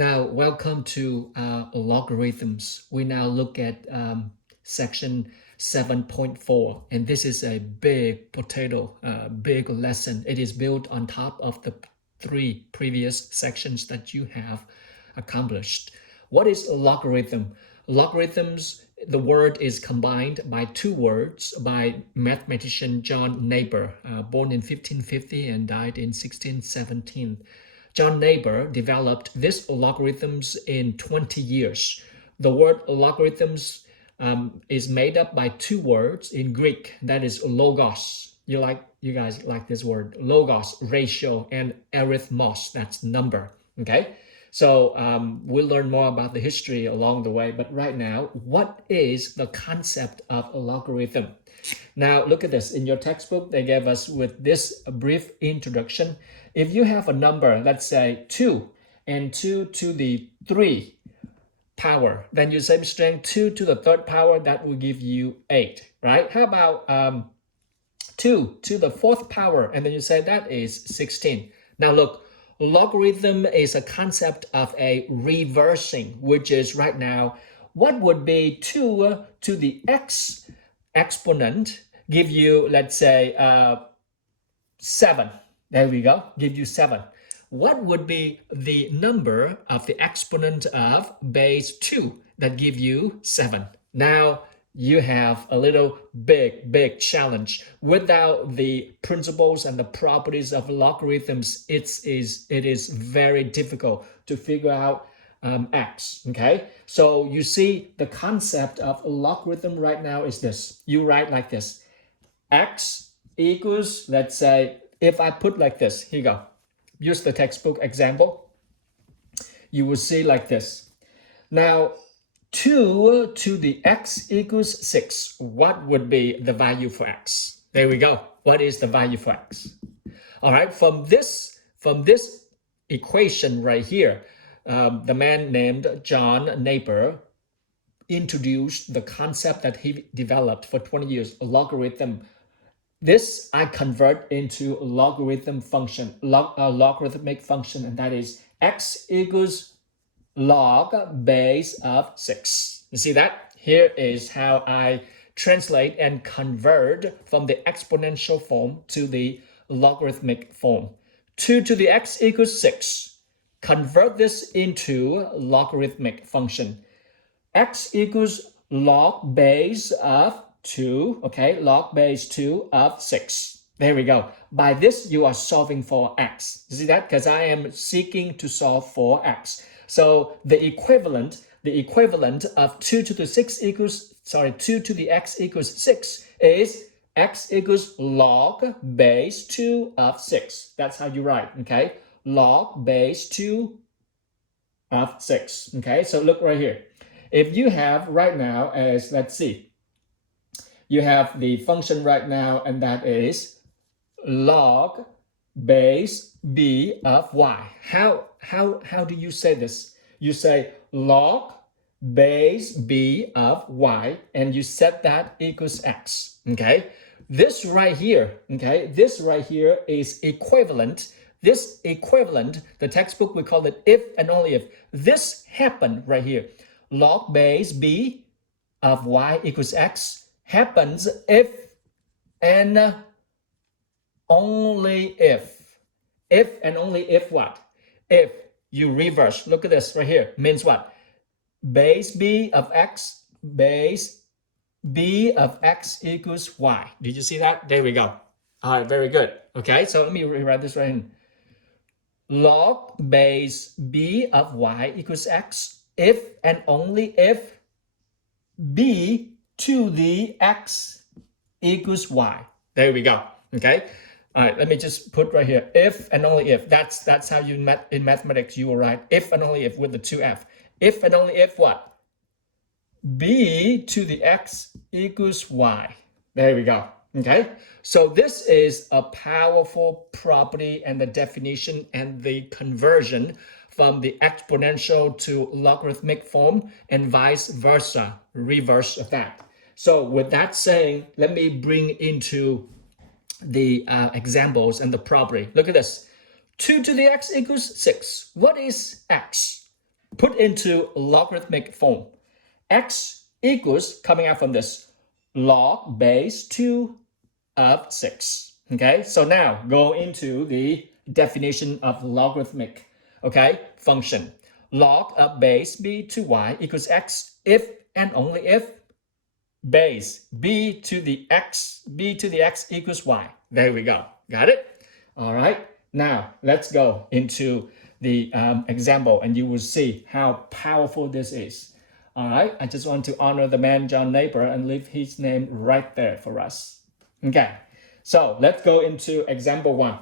Now, welcome to logarithms. We now look at section 7.4, and this is a big potato, big lesson. It is built on top of the 3 previous sections that you have accomplished. What is a logarithm? Logarithms, the word is combined by 2 words by mathematician John Napier, born in 1550 and died in 1617. John Napier developed these logarithms in 20 years. The word logarithms is made up by 2 words in Greek, that is logos. You guys like this word, logos, ratio, and arithmos, that's number. Okay, so we'll learn more about the history along the way. But right now, what is the concept of a logarithm? Now, look at this. In your textbook, they gave us with this brief introduction. If you have a number, let's say 2, and 2 to the 3 power, then you subtract 2 to the 3rd power, that will give you 8, right? How about 2 to the 4th power, and then you say that is 16. Now look, logarithm is a concept of a reversing, which is right now, what would be 2 to the x exponent give you, let's say, 7. There we go, give you 7. What would be the number of the exponent of base 2 that give you 7? Now, you have a little big challenge. Without the principles and the properties of logarithms, it is very difficult to figure out x, okay? So you see the concept of a logarithm right now is this. You write like this, x equals, let's say, if I put like this, here you go, use the textbook example, you will see like this. Now, 2 to the x equals 6. What would be the value for x? There we go. What is the value for x? All right, from this equation right here, the man named John Napier introduced the concept that he developed for 20 years, a logarithm. This I convert into a logarithm function, logarithmic function, and that is x equals log base of 6. You see that? Here is how I translate and convert from the exponential form to the logarithmic form. 2 to the x equals 6. Convert this into logarithmic function. X equals log base of 2, okay, log base 2 of 6. There we go. By this, you are solving for x. You see that? Because I am seeking to solve for x. So the equivalent of 2 to the 6 equals, 2 to the x equals 6 is x equals log base 2 of 6. That's how you write, okay? Log base 2 of 6, okay? So look right here. If you have right now as, let's see, you have the function right now, and that is log base b of y. How do you say this? You say log base b of y, and you set that equals x, okay? This right here, okay, this right here is equivalent. This equivalent, the textbook, we call it if and only if. This happened right here. Log base b of y equals x happens if and only if. If and only if what? If you reverse, look at this right here, means what? Base b of x, base b of x equals y. Did you see that? There we go. All right, very good. Okay, so let me rewrite this right in. Log base b of y equals x if and only if b to the x equals y. There we go. Okay. All right. Let me just put right here. If and only if. That's how you in mathematics you will write if and only if with the 2f. If and only if what? B to the x equals y. There we go. Okay. So this is a powerful property and the definition and the conversion from the exponential to logarithmic form and vice versa, reverse of that. So with that saying, let me bring into the examples and the property. Look at this. 2 to the x equals 6. What is x? put into logarithmic form. X equals, coming out from this, log base 2 of 6. Okay, so now go into the definition of logarithmic, okay, function. Log of base b to y equals x if and only if base b to the x equals y. There we go. Got it? All right. Now let's go into the example, and you will see how powerful this is. All right. I just want to honor the man John Napier and leave his name right there for us. Okay. So let's go into example 1.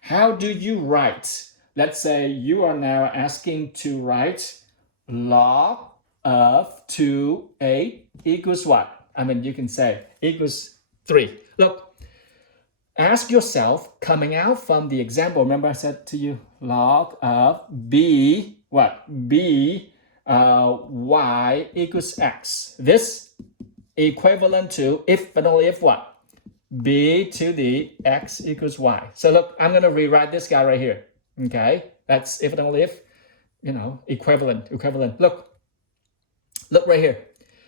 How do you write? Let's say you are now asking to write log of 2a equals what? I mean, you can say equals 3. Look, ask yourself, coming out from the example, remember I said to you, log of b, what? b y equals x. This equivalent to if and only if what? b to the x equals y. So look, I'm going to rewrite this guy right here. Okay, that's if and only if, equivalent. Look right here.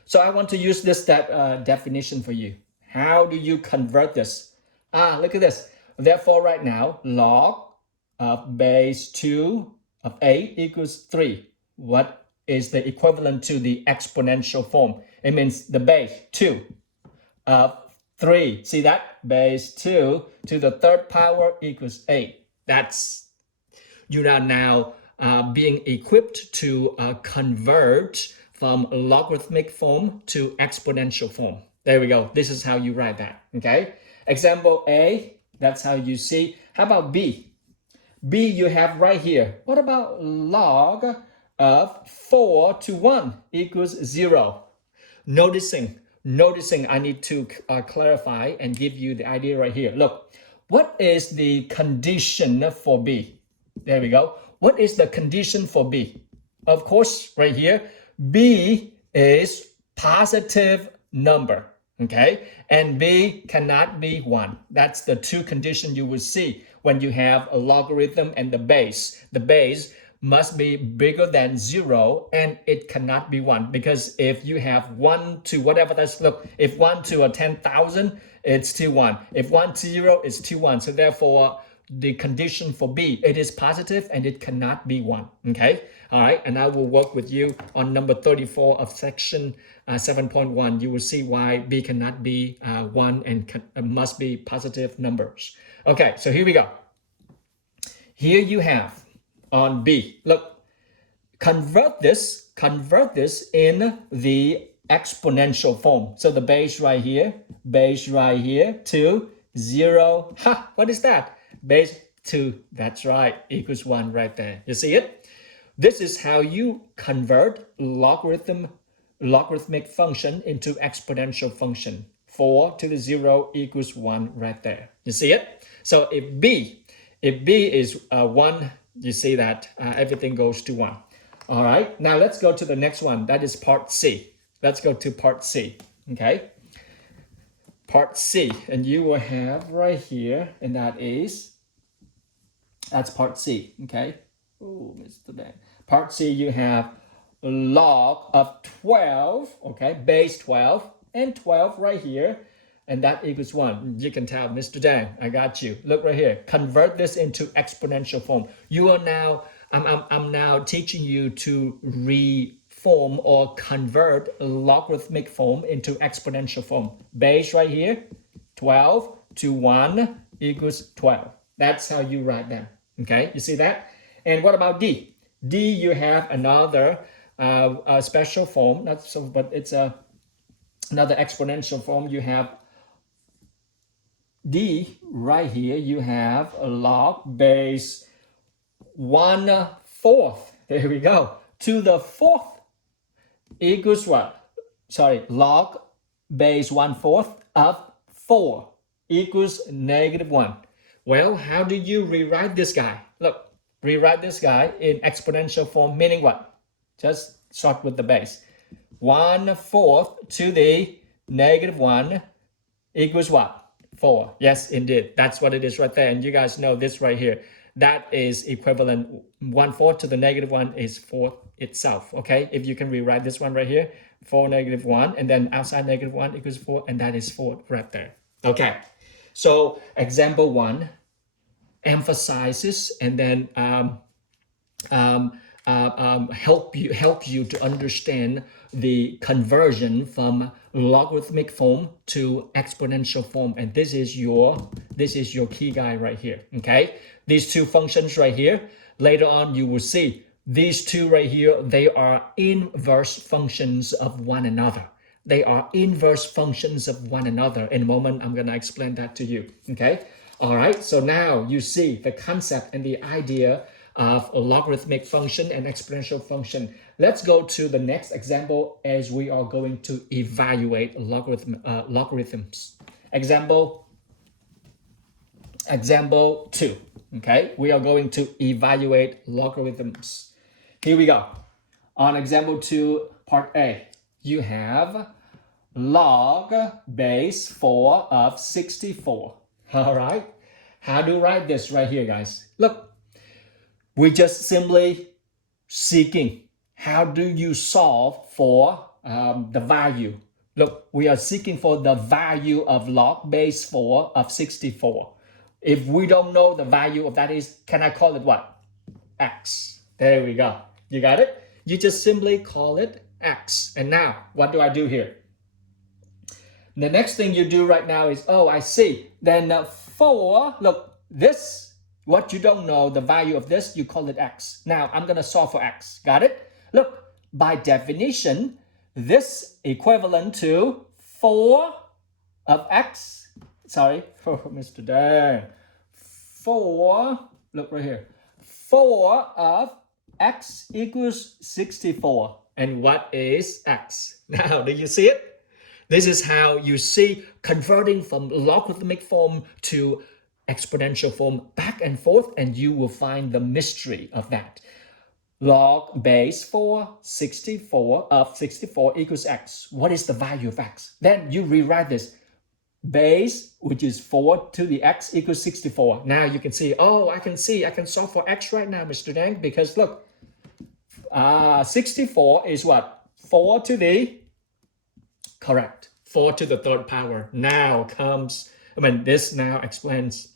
So I want to use this definition for you. How do you convert this? Look at this. Therefore, right now, log of base 2 of 8 equals 3. What is the equivalent to the exponential form? It means the base 2 of 3. See that? Base 2 to the third power equals 8. That's, you are now being equipped to convert from logarithmic form to exponential form. There we go. This is how you write that. Okay. Example A, that's how you see. How about B? B you have right here. What about log of 4 to 1 equals 0? Noticing, I need to clarify and give you the idea right here. Look, what is the condition for B? There we go. What is the condition for B? Of course, right here, B is positive number, okay? And B cannot be 1. That's the two conditions you will see when you have a logarithm and the base. The base must be bigger than 0 and it cannot be 1, because if you have 1 to whatever that's, look, if 1 to a 10,000, it's still 1. If 1 to 0, it's still 1. So therefore, the condition for B, it is positive and it cannot be 1, okay? All right, and I will work with you on number 34 of section 7.1. You will see why B cannot be 1 and must be positive numbers. Okay, so here we go. Here you have on B, look, convert this in the exponential form. So the base right here to 0. Ha, what is that? Base 2, that's right, equals 1 right there. You see it? This is how you convert logarithmic function into exponential function. 4 to the 0 equals 1 right there. You see it? So if B is 1, you see that everything goes to 1. All right, now let's go to the next one. That is part C. Let's go to part C, okay? Part C, and you will have right here, and that's part C, okay? Oh, Mr. Dan. Part C, you have log of 12, okay? Base 12, and 12 right here, and that equals 1. You can tell, Mr. Dan, I got you. Look right here. Convert this into exponential form. You are now, I'm now teaching you to reform or convert logarithmic form into exponential form. Base right here, 12 to 1 equals 12. That's how you write that. Okay, you see that? And what about D? D, you have another special form, not so, but it's another exponential form. You have D right here. You have a log base 1/4. There we go. To the 4th equals what? Sorry, log base 1/4 of 4 equals -1. Well, how do you rewrite this guy? Look, rewrite this guy in exponential form, meaning what? Just start with the base. 1/4 to the -1 equals what? 4. Yes, indeed. That's what it is right there. And you guys know this right here. that is equivalent 1/4 to the -1 is 4 itself. Okay, if you can rewrite this one right here, 4 -1, and then outside -1 equals 4, and that is 4 right there. Okay, so example 1 emphasizes and then help you to understand the conversion from logarithmic form to exponential form, and this is your key guy right here. Okay, these two functions right here, later on you will see these two right here, they are inverse functions of one another. They are inverse functions of one another. In a moment, I'm going to explain that to you. Okay. All right. So now you see the concept and the idea of a logarithmic function and exponential function. Let's go to the next example as we are going to evaluate logarithms. Example 2. Okay. We are going to evaluate logarithms. Here we go. On example 2, part A, you have log base 4 of 64. All right. How do you write this right here, guys? Look, we just simply seeking. How do you solve for the value? Look, we are seeking for the value of log base 4 of 64. If we don't know the value of that is, can I call it what? X. There we go. You got it? You just simply call it X. And now, what do I do here? The next thing you do right now is, oh, I see. Then 4, look, this, what you don't know, the value of this, you call it X. Now, I'm going to solve for X. Got it? Look, by definition, this equivalent to 4 of X. Sorry, for Mr. Dan. 4, look right here. 4 of X equals 64. And what is X? Now, do you see it? This is how you see converting from logarithmic form to exponential form back and forth, and you will find the mystery of that. Log base 4 64 of 64 equals X. What is the value of X? Then you rewrite this. Base, which is 4 to the X equals 64. Now you can see, oh, I can solve for X right now, Mr. Dang, because look, 64 is what? 4 to the, correct, 4 to the third power. Now comes, this now explains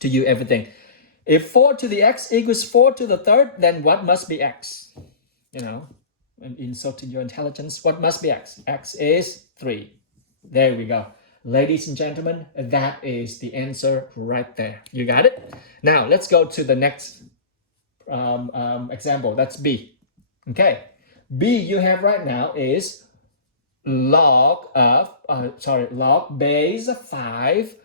to you everything. If 4 to the X equals 4 to the third, then what must be X? And insulting your intelligence, what must be X? X is 3. There we go. Ladies and gentlemen, that is the answer right there. You got it? Now, let's go to the next example. That's B. Okay. B you have right now is log base 5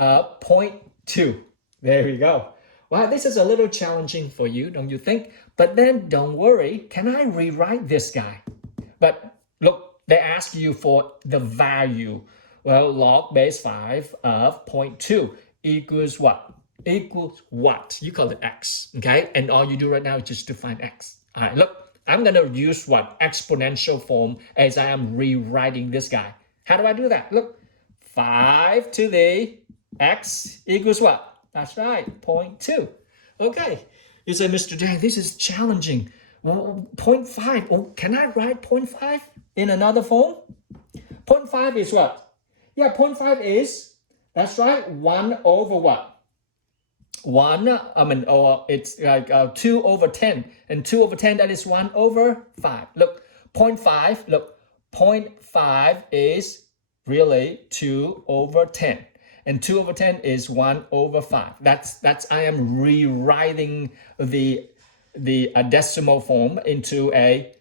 of 0.2. There we go. Wow, this is a little challenging for you, don't you think? But then don't worry, can I rewrite this guy? But look, they ask you for the value. Well, log base 5 of 0.2 equals what? Equals what? You call it X, okay? And all you do right now is just to find X. All right, look, I'm going to use what? Exponential form as I am rewriting this guy. How do I do that? Look, 5 to the X equals what? That's right, 0.2. Okay, you say, Mr. Dang, this is challenging. Well, 0.5, oh, can I write 0.5 in another form? 0.5 is what? Yeah, 0.5 is, that's right, 1 over what? It's like 2 over 10. And 2 over 10, that is 1 over 5. Look, 0.5, look, 0.5 is really 2 over 10. And 2 over 10 is 1 over 5. That's I am rewriting the decimal form into a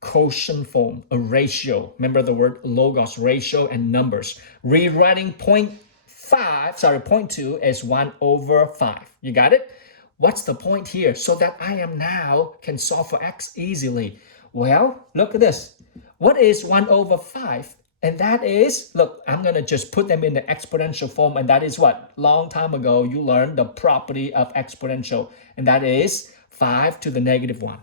quotient form, a ratio. Remember the word logos, ratio and numbers. Rewriting 0.2 as 1 over 5. You got it? What's the point here? So that I am now can solve for X easily. Well, look at this. What is 1 over 5? And that is, look, I'm going to just put them in the exponential form. And that is what? Long time ago, you learned the property of exponential. And that is 5 to the -1.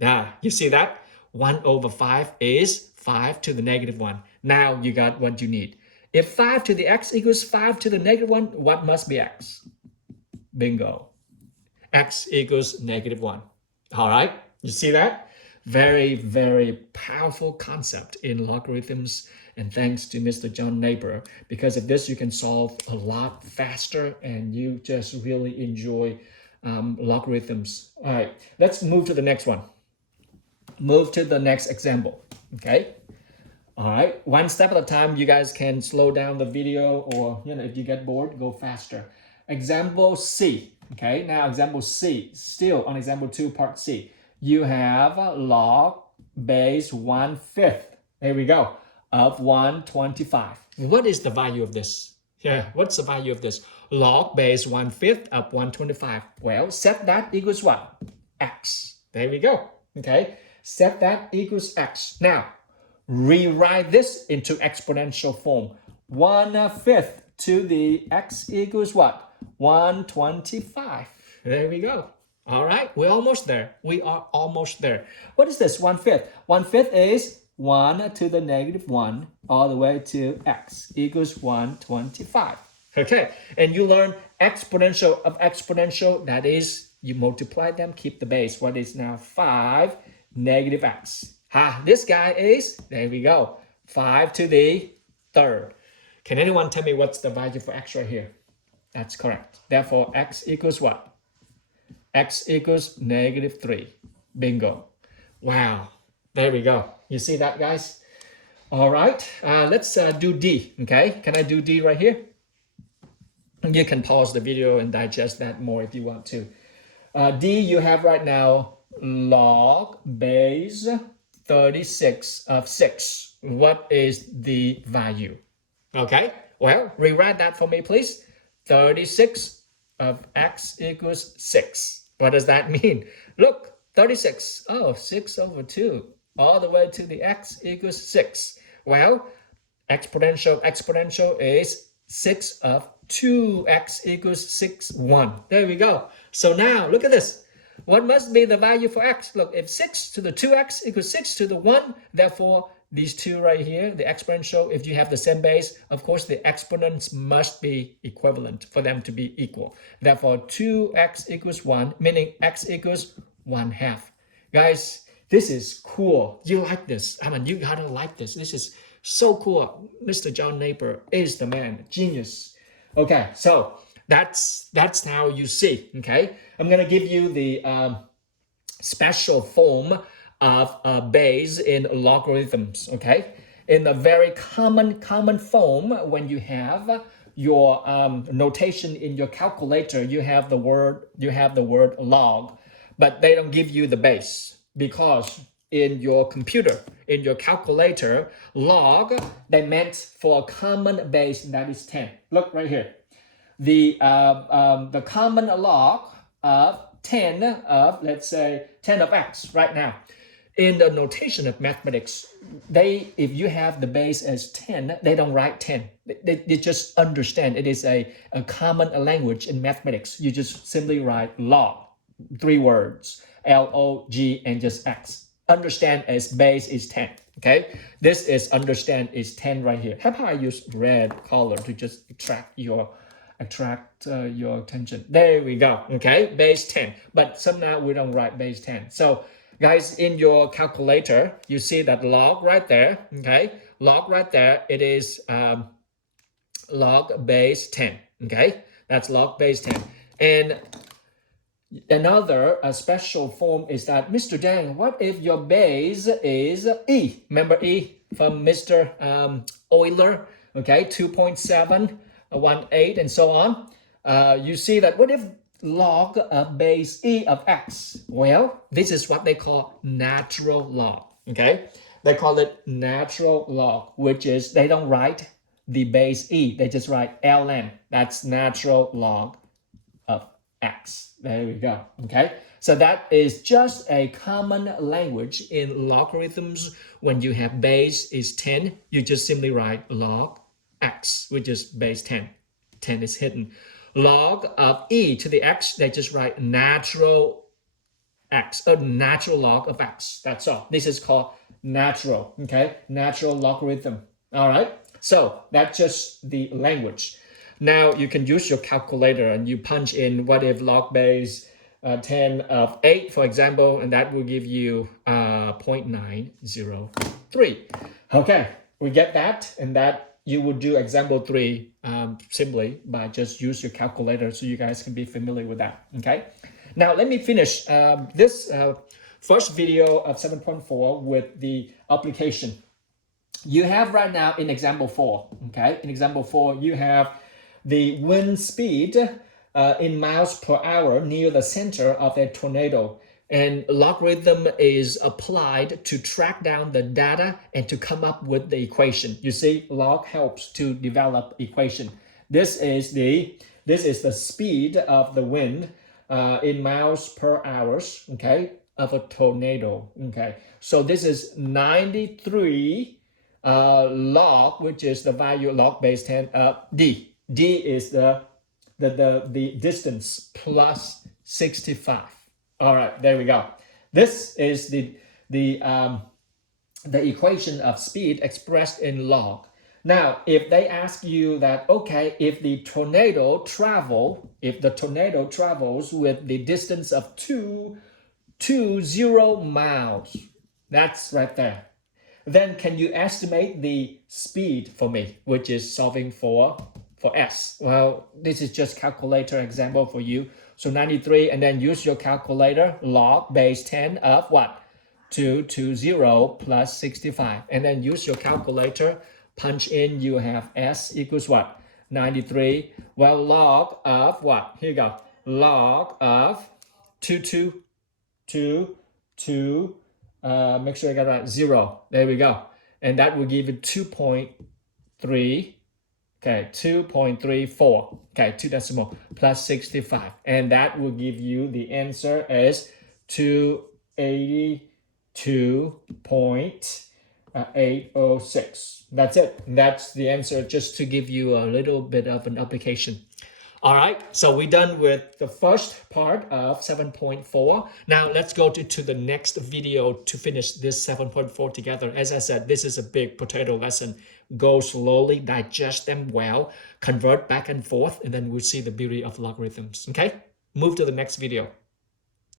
Now, you see that? 1 over 5 is 5 to the -1. Now you got what you need. If 5 to the X equals 5 to the -1, what must be X? Bingo. x equals -1. All right, you see that? Very, very powerful concept in logarithms. And thanks to Mr. John Napier, because of this, you can solve a lot faster and you just really enjoy logarithms. All right, let's move to the next one. Move to the next example, okay? All right, one step at a time. You guys can slow down the video, or if you get bored, go faster. Example C. Okay, now example C. Still on example 2, part C. You have log base 1/5. There we go, of 125. What is the value of this? Yeah, what's the value of this? Log base 1/5 of 125. Well, set that equals what? X. There we go. Okay, set that equals X. Now, rewrite this into exponential form. 1/5 to the x equals what? 125. There we go. All right, we're almost there. We are almost there. What is this 1/5? 1/5 is 1 to the -1 all the way to x equals 125. Okay, and you learn exponential of exponential. That is, you multiply them, keep the base. What is now 5 -x? This guy is, there we go, 5 to the 3rd. Can anyone tell me what's the value for x right here? That's correct. Therefore, x equals what? X equals -3. Bingo. Wow. There we go. You see that, guys? All right. Let's do D. Okay. Can I do D right here? You can pause the video and digest that more if you want to. D, you have right now log base 36 of 6. What is the value? Okay, well, rewrite that for me, please. 36 of x equals 6. What does that mean? Look, 36. Oh, 6 over 2. All the way to the x equals 6. Well, exponential is 6 of 2x equals 6, 1. There we go. So now, look at this. What must be the value for x? Look, if 6 to the 2x equals 6 to the 1, therefore, these two right here, the exponential, if you have the same base, of course, the exponents must be equivalent for them to be equal. Therefore, 2x equals 1, meaning x equals 1/2. Guys, this is cool. You like this. I mean, you gotta like this. This is so cool. Mr. John Napier is the man, genius. Okay, so that's how you see, okay? I'm gonna give you the special form of a base in logarithms, okay? In a very common form, when you have your notation in your calculator, you have the word log, but they don't give you the base, because in your computer, in your calculator, log, they meant for a common base, that is 10. Look right here. The common log of 10 of, let's say, 10 of x right now. In the notation of mathematics, if you have the base as 10, they don't write 10. They just understand it is a common language in mathematics. You just simply write log, 3 words, L-O-G, and just x. Understand as base is 10, okay? This is understand is 10 right here. How about I use red color to just attract your attention? There we go, okay? Base 10, but somehow we don't write base 10. So guys, in your calculator, you see that log right there, okay? Log right there, it is log base 10, okay? That's log base 10. And another special form is that, Mr. Dang, what if your base is E? Remember E from Mr. Euler, okay? 2.718 and so on. You see that, what if log of base E of x? Well, this is what they call natural log, okay? They call it natural log, which is they don't write the base E, they just write ln. That's natural log of x. There we go, okay? So that is just a common language in logarithms. When you have base is 10, you just simply write log x, which is base 10. 10 is hidden. Log of e to the x, they just write natural x, a natural log of x. That's all. This is called natural, okay? Natural logarithm. All right? So that's just the language. Now you can use your calculator and you punch in what if log base 10 of 8, for example, and that will give you 0.903. Okay, we get that, and that you would do example 3 simply by just use your calculator, so you guys can be familiar with that. Okay, now let me finish this first video of 7.4 with the application. You have right now in example 4, okay? In example 4, you have the wind speed in miles per hour near the center of a tornado. And logarithm is applied to track down the data and to come up with the equation. You see, log helps to develop equation. This is the speed of the wind in miles per hour, okay, of a tornado. Okay, so this is 93 log, which is the value log base 10 of d. D is the distance plus 65. All right, there we go. This is the equation of speed expressed in log. Now, if they ask you that, okay, if the tornado travels with the distance of 220 miles, that's right there. Then can you estimate the speed for me, which is solving for S? Well, this is just calculator example for you. So 93, and then use your calculator, log base 10 of what? 220 plus 65. And then use your calculator, punch in, you have S equals what? 93. Well, log of what? Here you go. Log of 222, make sure I got that 0. There we go. And that will give you 2.3. Okay, 2.34. Okay, 2 decimal plus 65. And that will give you the answer as 282.806. That's it. That's the answer, just to give you a little bit of an application. All right, so we're done with the first part of 7.4. Now let's go to the next video to finish this 7.4 together. As I said, this is a big potato lesson. Go slowly, digest them well, convert back and forth, and then we'll see the beauty of logarithms. Okay, move to the next video.